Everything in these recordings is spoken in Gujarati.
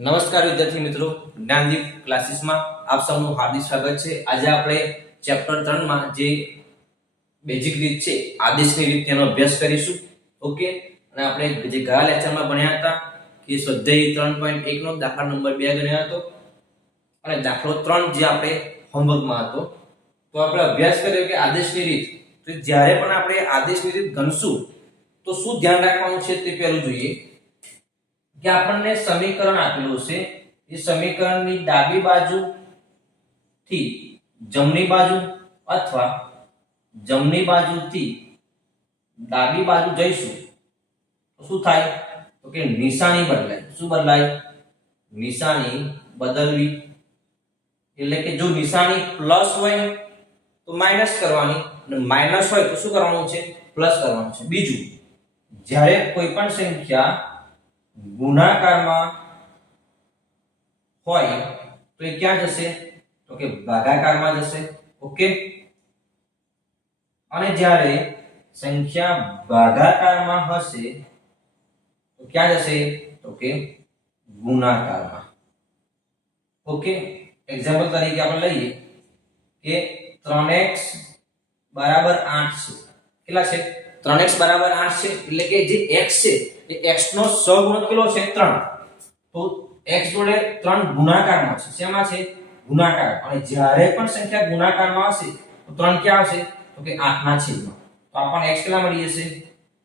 નમસ્કાર વિદ્યાર્થી મિત્રો, જ્ઞાનદીપ ક્લાસીસમાં આપ સૌનું હાર્દિક સ્વાગત છે। આજે આપણે ચેપ્ટર 3 માં જે બેઝિક રીત છે આદેશની રીત તેનો અભ્યાસ કરીશું। ઓકે, અને આપણે જે ગયા લેક્ચરમાં ભણ્યા હતા કે સ્વાધ્યાય 3.1 નો દાખલા નંબર 2 ગણ્યો હતો અને દાખલો 3 જે આપણે હોમવર્કમાં હતો, તો આપણે અભ્યાસ કર્યો કે આદેશની રીત। તો જ્યારે પણ આપણે આદેશની રીત ગણશું તો શું ધ્યાન રાખવાનું છે તે પહેલું જોઈએ કે આપણને સમીકરણ આપેલું છે, એ સમીકરણની ડાબી બાજુથી જમણી બાજુ અથવા જમણી બાજુથી ડાબી બાજુ જઈશું તો શું થાય? તો કે નિશાની બદલાય। શું બદલાય? નિશાની બદલવી। એટલે કે જો નિશાની પ્લસ હોય તો માઈનસ કરવાની અને માઈનસ હોય તો શું કરવાનું છે? પ્લસ કરવાનું છે। બીજું, જ્યારે કોઈ પણ સંખ્યા ગુણાકારમાં હોય તો એ ક્યાં જશે? તો કે ભાગાકારમાં જશે। ઓકે, અને જ્યારે સંખ્યા ભાગાકારમાં હશે તો ક્યાં જશે? તો કે ગુણાકારમાં। ઓકે, એક્ઝામ્પલ તરીકે આપણે લઈએ કે 3x બરાબર 8 છે। કેટલા છે? 3x બરાબર 8 છે, એટલે કે જે x છે એ x નો સહગુણક કેટલો છે? 3। તો x જોડે 3 ગુણાકારમાં છે। શેમાં છે? ગુણાકાર। અને જ્યારે પણ સંખ્યા ગુણાકારમાં હશે તો 3 ક્યાં આવશે? તો કે 8 ના છેદમાં। તો આપણને x કેટલા મળી જશે?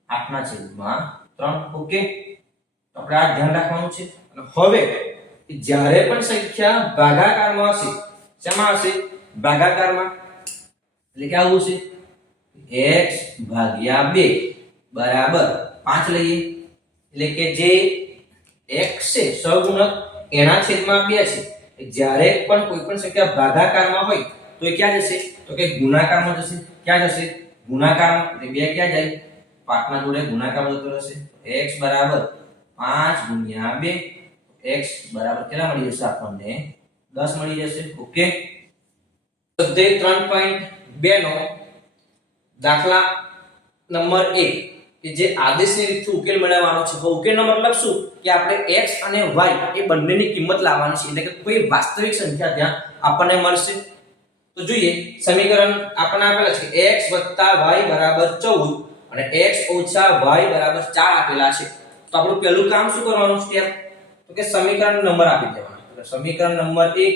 8 ના છેદમાં 3। ઓકે, તો આપણે આ ધ્યાન રાખવાનું છે। અને હવે જ્યારે પણ સંખ્યા ભાગાકારમાં હશે, શેમાં હશે? ભાગાકારમાં, એટલે કે આવું છે x ભાગ્યા 2 બરાબર 5 લઈએ, એટલે કે જે x છે સહગુણક એના છેદમાં 2 છે। જ્યારે પણ કોઈ પણ સંખ્યા ભાગાકારમાં હોય તો એ ક્યાં જશે? તો કે ગુણાકારમાં જશે। ક્યાં જશે? ગુણાકારમાં। એટલે 2 ક્યાં જાય? 5 ના જોડે ગુણાકારમાં જતો રહેશે। x બરાબર 5 ગુણ્યા 2, x બરાબર કેટલા મળી જશે? આપણને 10 મળી જશે। ઓકે, સ્વાધ્યાય 3.2 નો દાખલા નંબર 1 કે જે આદેશની રીતથી ઉકેલ મેળવવાનો છે। તો ઉકેલનો મતલબ શું? કે આપણે x અને y એ બંનેની કિંમત લાવવાની છે, એટલે કે કોઈ વાસ્તવિક સંખ્યા ત્યાં આપણને મળશે। તો જોઈએ, સમીકરણ આપણને આપેલા છે x y બરાબર 14 અને x ઓછા y બરાબર 4 આપેલા છે। તો આપણું પહેલું કામ શું કરવાનું છે? તો કે સમીકરણ નંબર આપી દેવાનો। એટલે સમીકરણ નંબર 1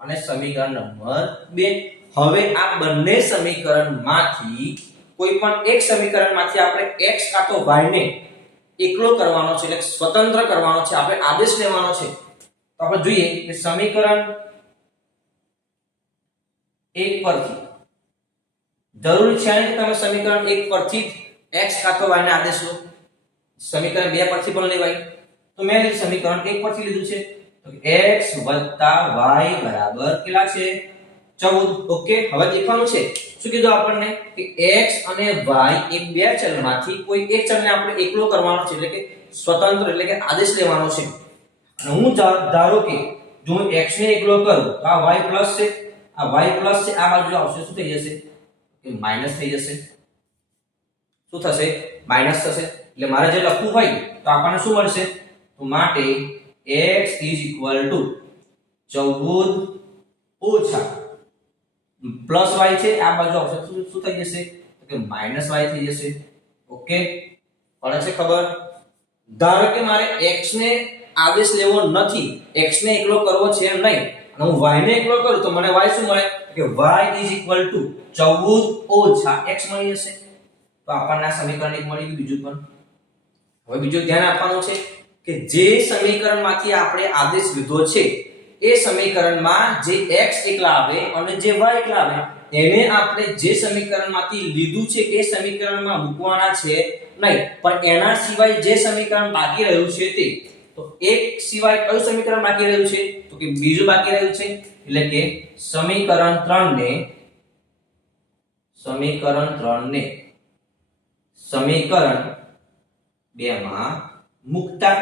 અને સમીકરણ નંબર 2। હવે આ બંને સમીકરણમાંથી કોઈ પણ એક સમીકરણમાંથી આપણે x કાં તો y ને એકલો કરવાનો છે, એટલે સ્વતંત્ર કરવાનો છે, આપણે આદેશ લેવાનો છે। તો આપણે જોઈએ કે સમીકરણ 1 પરથી જરૂરી છે કે તમે સમીકરણ 1 પરથી x કાં તો y ને આદેશ લો। સમીકરણ 2 પરથી પણ લેવાય। તો મેં સમીકરણ 1 પરથી લીધું છે, તો x y બરાબર કેટલા છે? 14। ઓકે, હવે દેખવાનું છે શું કીધું આપણને કે x અને y એ બે ચલમાંથી કોઈ એક ચલને આપણે એકલો કરવાનો છે, એટલે કે સ્વતંત્ર, એટલે કે આદેશ લેવાનો છે। અને હું ધારો કે જો હું x ને એકલો કરું તો આ y પ્લસ છે, આ y પ્લસ છે, આ બાજુ આવશે શું થઈ જશે? કે માઈનસ થઈ જશે। શું થશે? માઈનસ થશે। એટલે મારે જે લખવું હોય તો આપણને શું મળશે? તો માટે x = 14 ઓછા પ્લસ y છે, આ બાજુ આવશે શું થઈ જશે? તો કે માઈનસ y થઈ જશે। ઓકે, પડે છે ખબર? ધારો કે મારે x ને આદેશ લેવો નથી, x ને એકલો કરવો છે નહીં, અને હું y ને એકલો કરું તો મને y શું મળે? કે y = 14 ઓછા x મળી જશે। તો આપણને આ સમીકરણ 1 મળી ગયું। બીજું પણ હવે બીજું ધ્યાન આપવાનું છે કે જે સમીકરણમાંથી આપણે આદેશ લીધો છે એ સમીકરણમાં જે x એકલા આવે અને જે y એકલા આવે એને આપણે જે સમીકરણમાંથી લીધું છે એ સમીકરણમાં મૂકવાના છે નહીં, પણ એના સિવાય જે સમીકરણ બાકી રહ્યું છે તે, તો એક સિવાય કયું સમીકરણ બાકી રહ્યું છે? તો કે બીજું બાકી રહ્યું છે, એટલે કે સમીકરણ 3 ને સમીકરણ 2 માં મૂકતા।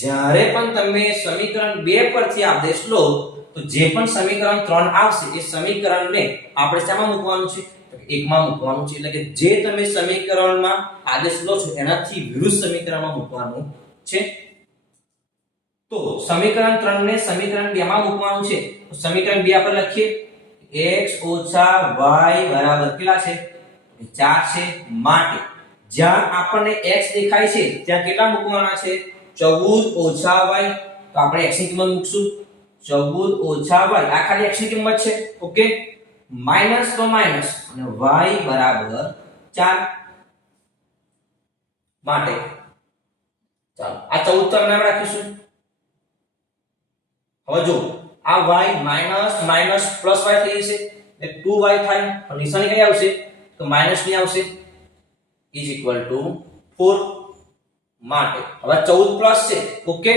જ્યારે પણ તમે સમીકરણ 2 પરથી આદેશ લો તો જે પણ સમીકરણ 3 આવશે એ સમીકરણને આપણે શેમાં મૂકવાનું છે? તો 1 માં મૂકવાનું છે। એટલે કે જે તમે સમીકરણમાં આદેશ લો છો એનાથી વિરુદ્ધ સમીકરણમાં મૂકવાનું છે। તો સમીકરણ 3 ને સમીકરણ 2 માં મૂકવાનું છે. તો સમીકરણ 2 આપણે લખીએ x ઓછા y બરાબર કેટલા છે 4 છે. માટે જ્યાં આપણને x દેખાય છે ત્યાં કેટલા મૂકવાના છે 14 ઓછા y. તો આપણે x ની કિંમત મૂકશું 14 ઓછા y. આ ખાલી x ની કિંમત છે. ઓકે, માઈનસ તો માઈનસ અને y બરાબર 4. માટે ચાલો આ 14 તો આપણે રાખીશું. હવે જો આ y minus minus plus y થઈ જશે એટલે 2y થાય, પણ નિશાની કઈ આવશે તો માઈનસ ની આવશે ઇઝ ઇક્વલ ટુ 4. માટે હવે 14 પ્લસ છે. ઓકે,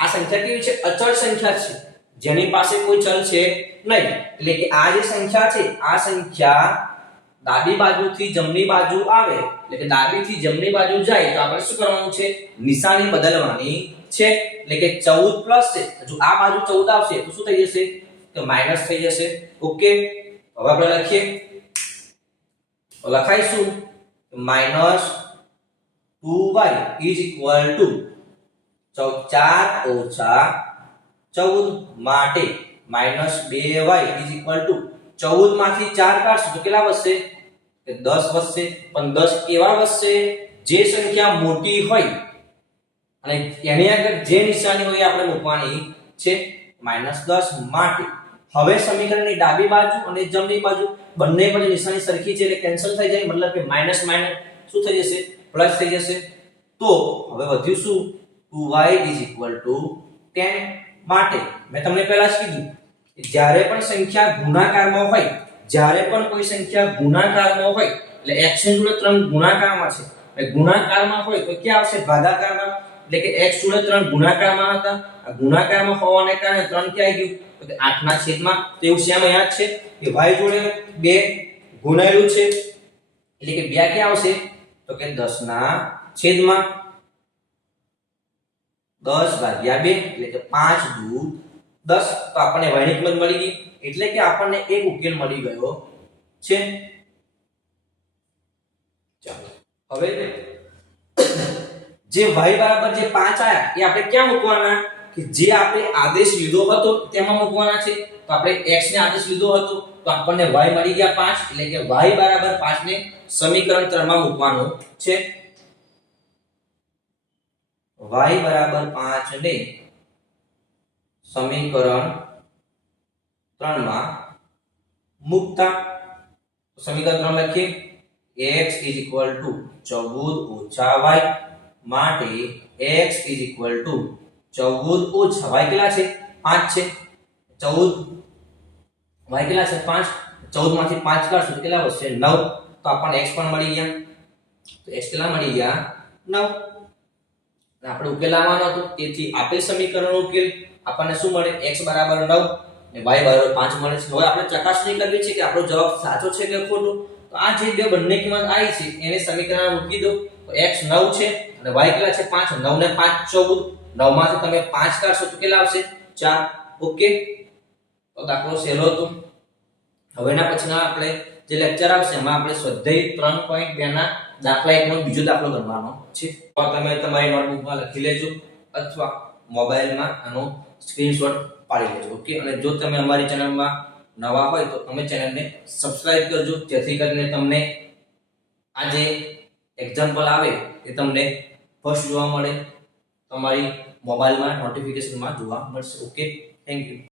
આ સંખ્યા કેવી છે અચળ સંખ્યા છે જેની પાસે કોઈ ચલ છે નહીં. એટલે કે આ જે સંખ્યા છે આ સંખ્યા ડાબી બાજુથી જમણી બાજુ આવે એટલે કે ડાબીથી જમણી બાજુ જાય તો આપણે શું કરવાનું છે નિશાની બદલવાની છે. એટલે કે 14 પ્લસ છે, જો આ બાજુ 14 આવશે તો શું થઈ જશે કે માઈનસ થઈ જશે. ઓકે, હવે આપણે લખીએ તો લખાઈશું minus 2y is equal to 4 ઓછા 14. માટે minus 2y is equal two 14 માંથી 4 કાઢશું તો કેટલા વધશે કે 10 વધશે. પણ 10 કેવા વધશે જે સંખ્યા મોટી હોય અને એની આગળ જે નિશાની હોય આપણે મૂકવાની છે -10. માટે હવે સમીકરણની ડાબી બાજુ અને જમણી બાજુ બંને પર નિશાની સરખી છે એટલે કેન્સલ થઈ જાય. મતલબ કે માઈનસ માઈનસ શું થઈ જશે પ્લસ થઈ જશે. તો હવે વધ્યું શું 2y ઇઝ ઇક્વલ ટુ 10. માટે મેં તમને પહેલા જ કીધું કે જ્યારે પણ સંખ્યા ગુણાકારમાં હોય, જ્યારે પણ કોઈ સંખ્યા ગુણાકારમાં હોય એટલે x ની જોડે 3 ગુણાકારમાં છે એટલે ગુણાકારમાં હોય તો ક્યાં આવશે ભાગાકારમાં. એટલે કે x જોડે 3 ગુણાકારમાં હતા, આ ગુણાકારમાં હોવાને કારણે 3 ક્યાં આવી ગયું તો કે 8 ના છેદમાં. તો એવું સેમ અહીંયા જ છે કે y જોડે 2 ગુણાયેલું છે એટલે કે 2 ક્યાં આવશે તો કે 10 ના છેદમાં. 10 ભાગ્યા 2 એટલે કે 5 દુ 10. તો આપણને y ની કિંમત મળી ગઈ એટલે કે આપણને એક ઉકેલ મળી ગયો છે. ચાલો હવે જે y બરાબર જે 5 આયા એ આપણે ક્યાં મૂકવાના કે જે આપણે આદેશ લીધો હતો તેમાં મૂકવાના છે. તો આપણે x ને આદેશ લીધો હતો તો આપણને y મળી ગયા 5 એટલે કે y બરાબર 5 ને સમીકરણ 3 માં મૂકવાનું છે. y બરાબર 5 ને સમીકરણ 3 માં મૂકતા સમીકરણ 3 લખીએ x ઇઝ ઇક્વલ ટુ 14 ઓછા y. માટે x ઇઝ ઇક્વલ ટુ 14 ઓછા y કેટલા છે 5 છે. 14 y કેટલા છે 5. 14 માંથી 5 કાઢશું તો કેટલા વધશે 9. તો આપણને x પણ મળી ગયા. તો x કેટલા મળી ગયા 9. આપણે ઉકેલ લાવવાનો હતો તેથી આપેલ સમીકરણનો ઉકેલ આપણને શું મળે x બરાબર 9 અને y બરાબર 5 મળે છે. હવે આપણે ચકાસણી કરવી છે કે આપણો જવાબ સાચો છે કે ખોટો. તો આ જે બે બંને કિંમત આવી છે એને સમીકરણમાં મૂકી દો. તો x 9 છે અને y કેટલા છે 5. 9 ને 5 14. 9 માંથી તમે 5 કાઢશો તો કેટલા આવશે 4. ઓકે, તો દાખલો સહેલો હતો. હવેના પછીના આપણે જે લેક્ચર આવશે એમાં આપણે સ્વાધ્યાય 3.2 ના દાખલા 1 નો બીજો દાખલો ગણવાનો છે. તો તમે તમારી નોટબુકમાં લખી લેજો અથવા મોબાઈલમાં આનો સ્ક્રીનશોટ પાડી લેજો. ઓકે, અને જો તમે અમારી ચેનલમાં નવા હોય તો તમે ચેનલને સબસ્ક્રાઇબ કરજો જેથી કરીને તમને આ જે એક્ઝામ્પલ આવે એ તમને ફર્સ્ટ જોવા મળે, તમારી મોબાઈલમાં નોટિફિકેશનમાં જોવા મળશે. Okay, thank you.